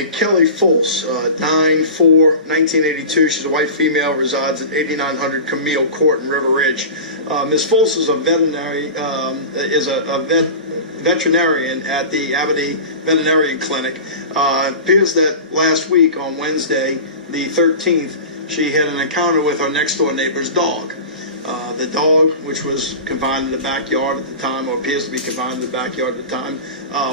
a Kelly Folse, 9/4/1982. She's a white female, resides at 8900 Camille Court in River Ridge. Ms. Folse is a veterinarian at the Abbey Veterinarian Clinic. It appears that last week on Wednesday, the 13th, she had an encounter with her next door neighbor's dog. The dog, which was confined in the backyard at the time, or appears to be confined in the backyard at the time,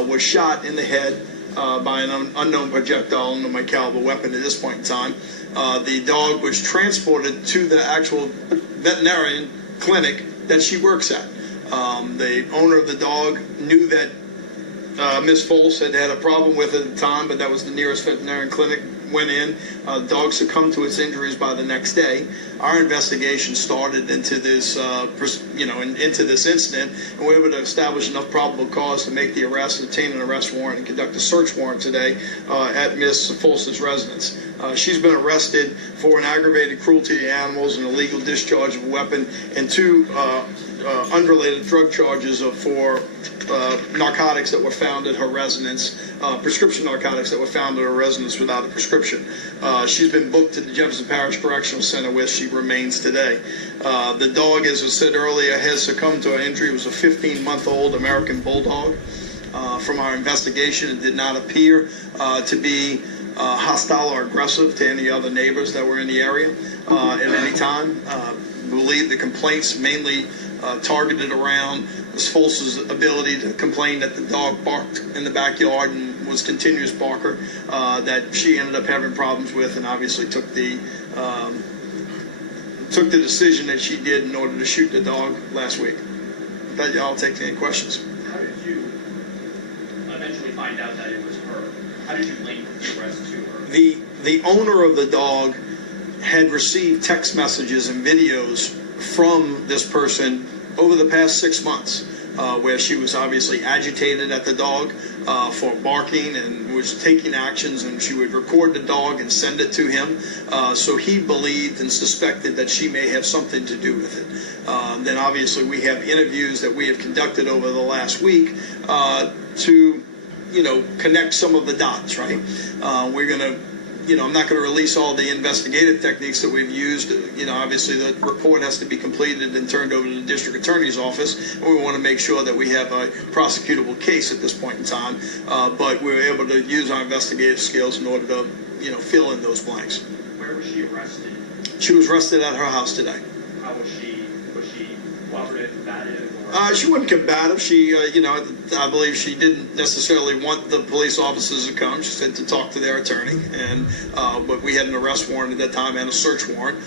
was shot in the head by an unknown projectile, unknown caliber weapon at this point in time. The dog was transported to the actual veterinarian clinic that she works at. The owner of the dog knew that Ms. Folse had a problem with it at the time, but that was the nearest veterinarian clinic. Went in. The dog succumbed to its injuries by the next day. Our investigation started into this, into this incident, and we were able to establish enough probable cause to make the arrest, obtain an arrest warrant, and conduct a search warrant today at Ms. Folse's residence. She's been arrested for an aggravated cruelty to animals, an illegal discharge of a weapon, and two unrelated drug charges for narcotics that were found at her residence, prescription narcotics that were found at her residence without a prescription. She's been booked to the Jefferson Parish Correctional Center, where she remains today. The dog, as I said earlier, has succumbed to an injury. It was a 15-month-old American Bulldog. From our investigation, it did not appear to be hostile or aggressive to any other neighbors that were in the area at any time. We believe the complaints mainly targeted around Ms. Folse's ability to complain that the dog barked in the backyard and was continuous barker, that she ended up having problems with, and obviously took the decision that she did in order to shoot the dog last week. But I'll take any questions. How did you eventually find out that it was her? How did you link the arrest to her? The owner of the dog had received text messages and videos from this person over the past 6 months, where she was obviously agitated at the dog for barking and was taking actions, and she would record the dog and send it to him. So he believed and suspected that she may have something to do with it. Then obviously we have interviews that we have conducted over the last week to, connect some of the dots, right? We're going to, I'm not going to release all the investigative techniques that we've used. Obviously the report has to be completed and turned over to the district attorney's office, and we want to make sure that we have a prosecutable case at this point in time. But we were able to use our investigative skills in order to, fill in those blanks. Where was she arrested? She was arrested at her house today. How was she? Was she cooperative, combative? She wasn't combative. She, I believe she didn't necessarily want the police officers to come. She said to talk to their attorney, but we had an arrest warrant at that time and a search warrant.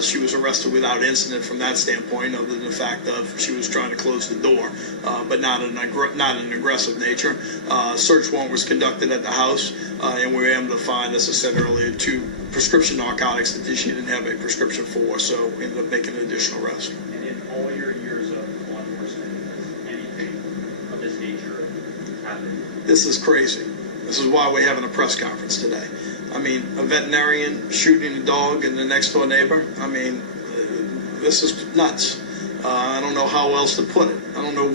She was arrested without incident from that standpoint, other than the fact of she was trying to close the door, but not an aggressive nature. Search warrant was conducted at the house, and we were able to find, as I said earlier, 2 prescription narcotics that she didn't have a prescription for, so we ended up making an additional arrest. And in all your years of law enforcement, anything of this nature happened? This is crazy. This is why we're having a press conference today. I mean, a veterinarian shooting a dog and the next door neighbor. I mean, this is nuts. I don't know how else to put it. I don't know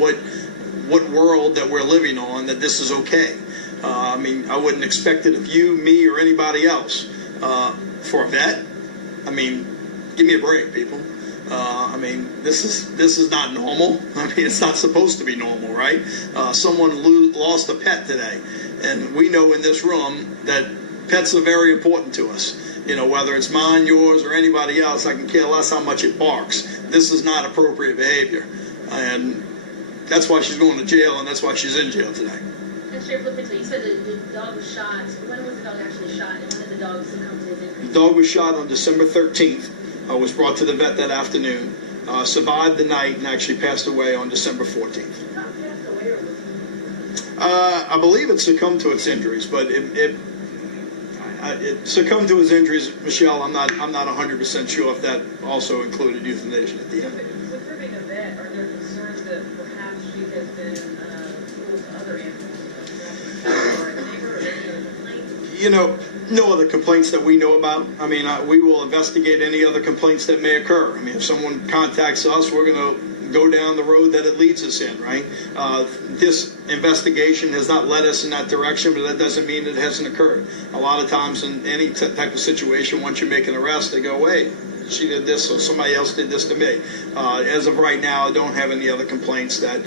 what world that we're living on that this is okay. I mean, I wouldn't expect it of you, me, or anybody else. For a vet, I mean, give me a break, people. I mean, this is not normal. I mean, it's not supposed to be normal, right? Someone lost a pet today, and we know in this room that pets are very important to us. Whether it's mine, yours, or anybody else, I can care less how much it barks. This is not appropriate behavior, and that's why she's going to jail, and that's why she's in jail today. And Sheriff, look, you said the dog was shot. When was the dog actually shot, and when did the dog succumb to his injuries? The dog was shot on December 13th. Was brought to the vet that afternoon, survived the night, and actually passed away on December 14th. I believe it succumbed to its injuries, but it succumbed to its injuries, Michelle. I'm not 100% sure if that also included euthanasia at the end. With her being a vet, are there concerns that perhaps she has been cruel to other animals? Or a neighbor, or any other complaints? No other complaints that we know about. I mean, we will investigate any other complaints that may occur. I mean, if someone contacts us, we're going to, go down the road that it leads us in, right? This investigation has not led us in that direction, but that doesn't mean it hasn't occurred. A lot of times in any type of situation, once you make an arrest, they go, wait, she did this, so somebody else did this to me. As of right now, I don't have any other complaints that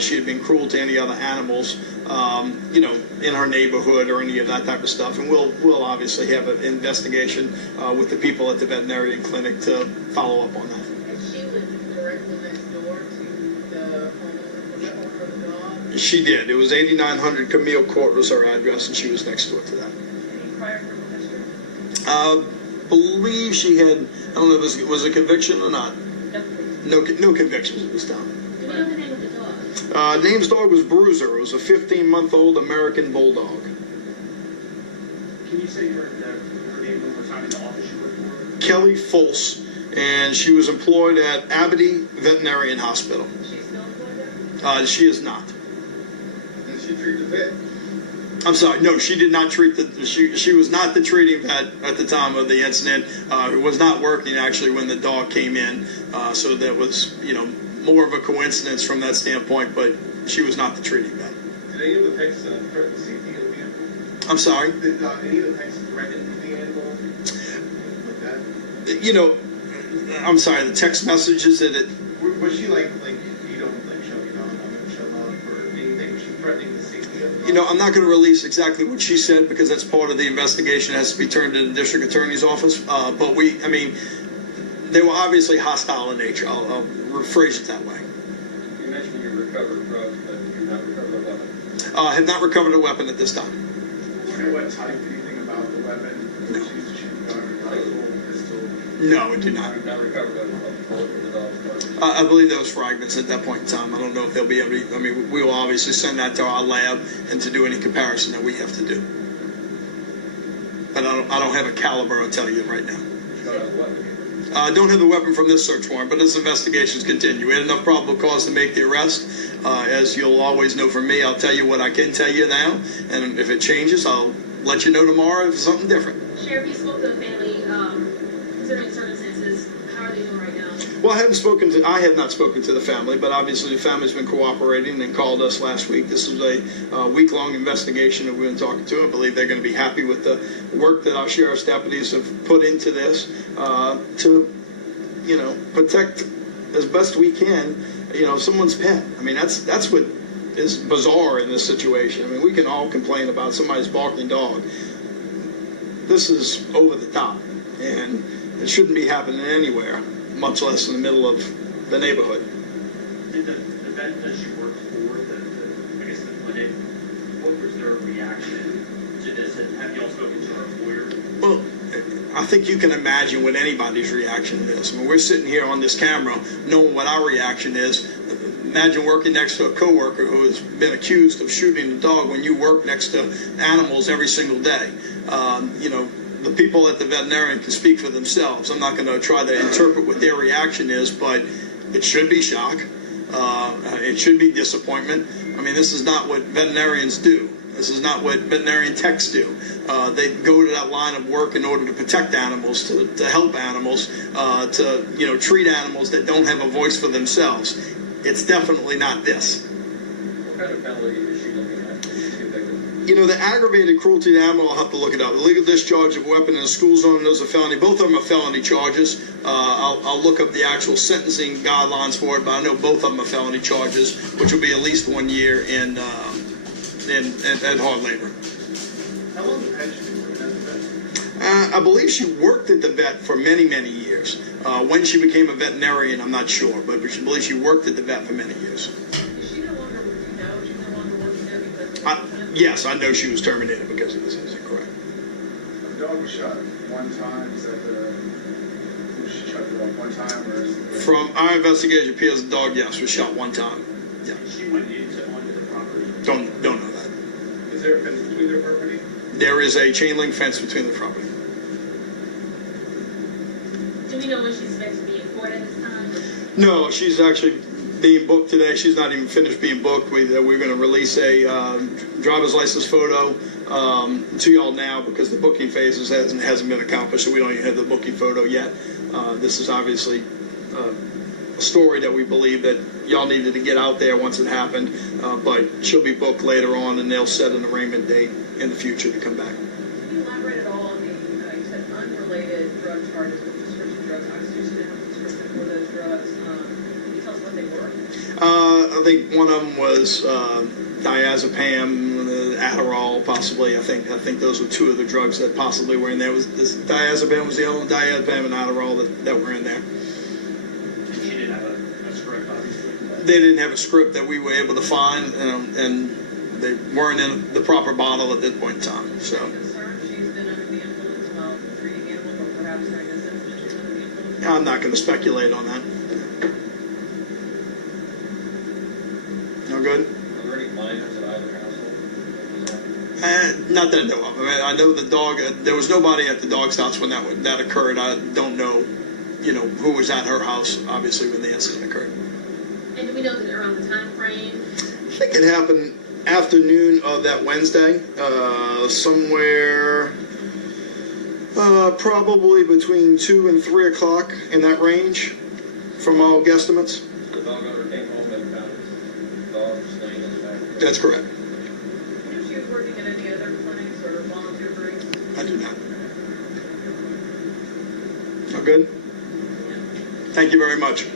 she had been cruel to any other animals, in her neighborhood or any of that type of stuff. And we'll obviously have an investigation with the people at the veterinarian clinic to follow up on that. And she lived directly next door to the homeowner for the dog? She did. It was 8900 Camille Court was her address, and she was next door to that. Any prior criminal history? Believe she had, I don't know if it was a conviction or not. No convictions at this time. Do we know the name of the dog? Name's dog was Bruiser. It was a 15-month-old American Bulldog. Can you say her name one more time in the office you work for? Kelly Folse, and she was employed at Aberdeen Veterinarian Hospital. She's still employed there? She is not. Did she treat the vet? I'm sorry, no, she did not treat she was not the treating vet at the time of the incident. It was not working actually when the dog came in, so that was, more of a coincidence from that standpoint, but she was not the treating vet. Did any of the texts threaten the safety of the animal? I'm sorry? Did any of the texts threaten the animal? Like that? I'm sorry, the text messages that it, Was she like you don't show me on, I'm going to show love or anything? Was she threatening the safety of the dog? I'm not going to release exactly what she said because that's part of the investigation. It has to be turned to the district attorney's office. But they were obviously hostile in nature. I'll rephrase it that way. You mentioned you recovered drugs, but you have not recovered a weapon. Have not recovered a weapon at this time. And what type? Do you think about the weapon? No. She used to shoot gun, rifle, pistol? No, it did not. You've not recovered a bullet from the dog's gun. I believe those fragments at that point in time. I don't know if they'll be able to. We will obviously send that to our lab and to do any comparison that we have to do. But I don't have a caliber, I'll tell you right now. You don't have a weapon. I don't have the weapon from this search warrant, but as investigations continue, we had enough probable cause to make the arrest. As you'll always know from me, I'll tell you what I can tell you now, and if it changes, I'll let you know tomorrow if it's something different. Sheriff, you spoke to the family, considering circumstances, how are they doing right now? Well, I have not spoken to the family, but obviously the family's been cooperating and called us last week. This is a week-long investigation that we've been talking to. I believe they're going to be happy with the work that our sheriff's deputies have put into this to, protect as best we can, someone's pet. That's what is bizarre in this situation. We can all complain about somebody's barking dog. This is over the top, and it shouldn't be happening anywhere, much less in the middle of the neighborhood. Did the vet that she worked for, the clinic, what was their reaction to this? And have you all spoken to her employer? Well, I think you can imagine what anybody's reaction is. We're sitting here on this camera knowing what our reaction is. Imagine working next to a coworker who has been accused of shooting a dog when you work next to animals every single day. The people at the veterinarian can speak for themselves. I'm not going to try to interpret what their reaction is, but it should be shock. It should be disappointment. This is not what veterinarians do. This is not what veterinarian techs do. They go to that line of work in order to protect animals, to help animals, to treat animals that don't have a voice for themselves. It's definitely not this. What kind of penalty is she looking at? The aggravated cruelty to animal, I'll have to look it up. Illegal discharge of a weapon in a school zone, and those are felony. Both of them are felony charges. I'll look up the actual sentencing guidelines for it, but I know both of them are felony charges, which will be at least 1 year in hard labor. How long has she been working at the vet? I believe she worked at the vet for many, many years. When she became a veterinarian, I'm not sure, but I believe she worked at the vet for many years. Is she no longer, she's no longer working there because of Yes, I know she was terminated because of this. Is it correct? The dog was shot one time. Is that she shot the dog one time, or is it From our investigation, appears the dog, yes, was shot one time. Yeah. She went onto the property. Don't know that. Is there a fence between their property? There is a chain link fence between the property. Do we know when she's expected to be in court at this time? No, she's actually being booked today. She's not even finished being booked. We're going to release a driver's license photo to y'all now because the booking phase hasn't been accomplished, so we don't even have the booking photo yet. This is obviously story that we believe that y'all needed to get out there once it happened, but she'll be booked later on, and they'll set an arraignment date in the future to come back. Can you elaborate at all on the, you said unrelated drug charges with prescription drugs? Obviously, she didn't have a prescription for those drugs. Can you tell us what they were? I think one of them was diazepam, Adderall, possibly. I think those were two of the drugs that possibly were in there. Diazepam was the other one, diazepam and Adderall that were in there. She didn't have a script, obviously. They didn't have a script that we were able to find, and they weren't in the proper bottle at this point in time. So. Are you concerned she's been under the influence while treating animals, or perhaps during this incident she's under the influence? I'm not going to speculate on that. No good? Are there any minors in either household? Not that I know of. I mean, I know the dog. There was nobody at the dog's house when that occurred. I don't know, who was at her house. Obviously, when the incident occurred. And do we know that around the time frame? I think it happened afternoon of that Wednesday, somewhere probably between 2 and 3 o'clock in that range, from all guesstimates. The dog owner came home and found his dog slain in the back. That's correct. Do you know if she was working at any other clinics or volunteer groups? I do not. No good? Thank you very much.